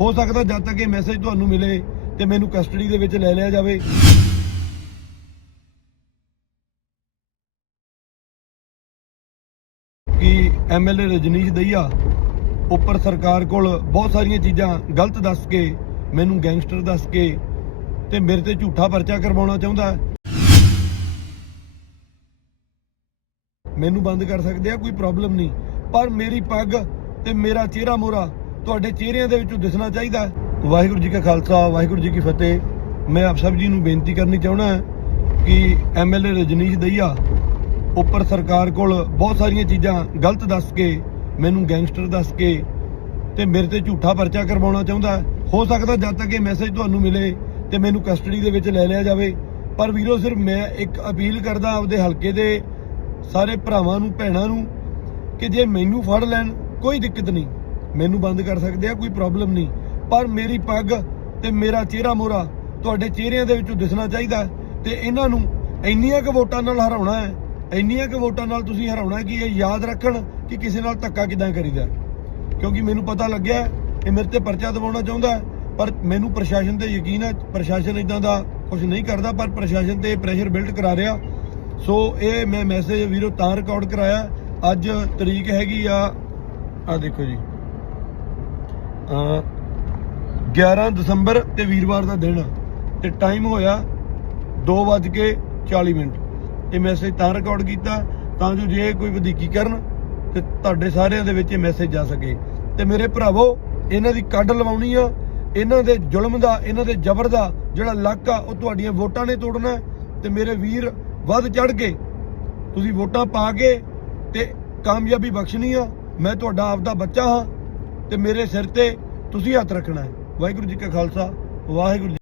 ਹੋ ਸਕਦਾ ਜਦ ਤੱਕ ਇਹ ਮੈਸੇਜ ਤੁਹਾਨੂੰ ਮਿਲੇ ਤੇ ਮੈਨੂੰ ਕਸਟਡੀ ਦੇ ਵਿੱਚ ਲੈ ਲਿਆ ਜਾਵੇ। ਕਿ ਐਮਐਲਏ ਰਜਨੀਸ਼ ਦਈਆ ਉੱਪਰ ਸਰਕਾਰ ਕੋਲ ਬਹੁਤ ਸਾਰੀਆਂ ਚੀਜ਼ਾਂ ਗਲਤ ਦੱਸ ਕੇ, ਮੈਨੂੰ ਗੈਂਗਸਟਰ ਦੱਸ ਕੇ ਤੇ ਮੇਰੇ ਤੇ ਝੂਠਾ ਪਰਚਾ ਕਰਵਾਉਣਾ ਚਾਹੁੰਦਾ ਮੈਨੂੰ ਬੰਦ ਕਰ ਸਕਦੇ ਆ, ਕੋਈ ਪ੍ਰੋਬਲਮ ਨਹੀਂ। ਪਰ ਮੇਰੀ ਪੱਗ ਤੇ ਮੇਰਾ ਚਿਹਰਾ ਮੋਰਾ ਤੁਹਾਡੇ ਚਿਹਰਿਆਂ ਦੇ ਵਿੱਚੋਂ ਦਿਸਣਾ ਚਾਹੀਦਾ ਵਾਹਿਗੁਰੂ ਜੀ ਕਾ ਖਾਲਸਾ, ਵਾਹਿਗੁਰੂ ਜੀ ਕੀ ਫਤਿਹ। ਮੈਂ ਆਪ ਸਭ ਜੀ ਨੂੰ ਬੇਨਤੀ ਕਰਨੀ ਚਾਹੁੰਦਾ ਹਾਂ ਕਿ ਐਮਐਲਏ ਰਜਨੀਸ਼ ਦਈਆ ਉੱਪਰ ਸਰਕਾਰ ਕੋਲ ਬਹੁਤ ਸਾਰੀਆਂ ਚੀਜ਼ਾਂ ਗਲਤ ਦੱਸ ਕੇ, ਮੈਨੂੰ ਗੈਂਗਸਟਰ ਦੱਸ ਕੇ ਤੇ ਮੇਰੇ ਤੇ ਝੂਠਾ ਪਰਚਾ ਕਰਵਾਉਣਾ ਚਾਹੁੰਦਾ ਹੋ। ਸਕਦਾ ਜਦ ਤੱਕ ਇਹ ਮੈਸੇਜ ਤੁਹਾਨੂੰ ਮਿਲੇ ਤੇ ਮੈਨੂੰ ਕਸਟਡੀ ਦੇ ਵਿੱਚ ਲੈ ਲਿਆ ਜਾਵੇ। ਪਰ ਵੀਰੋ, ਸਿਰਫ ਮੈਂ ਇੱਕ ਅਪੀਲ ਕਰਦਾ ਆਪਦੇ ਹਲਕੇ ਦੇ ਸਾਰੇ ਭਰਾਵਾਂ ਨੂੰ, ਭੈਣਾਂ ਨੂੰ ਕਿ ਜੇ ਮੈਨੂੰ ਫੜ ਲੈਣ, ਕੋਈ ਦਿੱਕਤ ਨਹੀਂ। ਮੈਨੂੰ ਬੰਦ ਕਰ ਸਕਦੇ ਆ, ਕੋਈ ਪ੍ਰੋਬਲਮ ਨਹੀਂ। ਪਰ ਮੇਰੀ ਪੱਗ ਤੇ ਮੇਰਾ ਚਿਹਰਾ ਮੋਰਾ ਤੁਹਾਡੇ ਚਿਹਰਿਆਂ ਦੇ ਵਿੱਚੋਂ ਦਿਸਣਾ ਚਾਹੀਦਾ ਹੈ ਤੇ ਇਹਨਾਂ ਨੂੰ ਇੰਨੀਆਂ ਕੁ ਵੋਟਾਂ ਨਾਲ ਹਰਾਉਣਾ ਹੈ, ਇੰਨੀਆਂ ਕੁ ਵੋਟਾਂ ਨਾਲ ਤੁਸੀਂ ਹਰਾਉਣਾ ਕਿ ਇਹ ਯਾਦ ਰੱਖਣ ਕਿ ਕਿਸੇ ਨਾਲ ਧੱਕਾ ਕਿਦਾਂ ਕਰੀਦਾ ਕਿਉਂਕਿ ਮੈਨੂੰ ਪਤਾ ਲੱਗਿਆ ਇਹ ਮੇਰੇ ਤੇ ਪਰਚਾ ਦਵਾਉਣਾ ਚਾਹੁੰਦਾ ਪਰ ਮੈਨੂੰ ਪ੍ਰਸ਼ਾਸਨ ਤੇ ਯਕੀਨ ਹੈ, ਪ੍ਰਸ਼ਾਸਨ ਇਦਾਂ ਦਾ ਕੁਝ ਨਹੀਂ ਕਰਦਾ, ਪਰ ਪ੍ਰਸ਼ਾਸਨ ਤੇ ਪ੍ਰੈਸ਼ਰ ਬਿਲਡ ਕਰਾ ਰਿਹਾ। ਸੋ ਇਹ ਮੈਂ ਮੈਸੇਜ ਵੀਰੋ ਤਾਂ ਰਿਕਾਰਡ ਕਰਾਇਆ। ਅੱਜ ਤਰੀਕ ਹੈਗੀ ਆ ਆ ਦੇਖੋ ਜੀ। 11 ਦਸੰਬਰ ਤੇ ਵੀਰਵਾਰ ਦਾ ਦਿਨ ਆ ਤੇ ਟਾਈਮ ਹੋਇਆ 2:40 ਮਿੰਟ। ਇਹ ਮੈਸੇਜ ਤਾਂ ਰਿਕਾਰਡ ਕੀਤਾ, ਤਾਂ ਜੋ ਜੇ ਕੋਈ ਵਧੀਕੀ ਕਰਨ ਤੇ ਤੁਹਾਡੇ ਸਾਰਿਆਂ ਦੇ ਵਿੱਚ ਇਹ ਮੈਸੇਜ ਜਾ ਸਕੇ। ਤੇ ਮੇਰੇ ਭਰਾਵੋ, ਇਹਨਾਂ ਦੀ ਕੱਢ ਲਵਾਉਣੀ ਆ, ਇਹਨਾਂ ਦੇ ਜ਼ੁਲਮ ਦਾ, ਇਹਨਾਂ ਦੇ ਜ਼ਬਰ ਦਾ ਜਿਹੜਾ ਲੱਕ ਆ, ਉਹ ਤੁਹਾਡੀਆਂ ਵੋਟਾਂ ਨੇ ਤੋੜਨਾ ਹੈ। ਤੇ ਮੇਰੇ ਵੀਰ, ਵੱਧ ਚੜ ਕੇ ਤੁਸੀਂ ਵੋਟਾਂ ਪਾ ਕੇ ਤੇ ਕਾਮਯਾਬੀ ਬਖਸ਼ਣੀ ਆ। ਮੈਂ ਤੁਹਾਡਾ ਆਪਦਾ ਬੱਚਾ ਹਾਂ। ਤੇ ਮੇਰੇ ਸਿਰ ਤੇ ਤੁਸੀਂ ਹੱਥ ਰੱਖਣਾ ਵਾਹਿਗੁਰੂ ਜੀ ਕਾ ਖਾਲਸਾ ਵਾਹਿਗੁਰੂ ਜੀ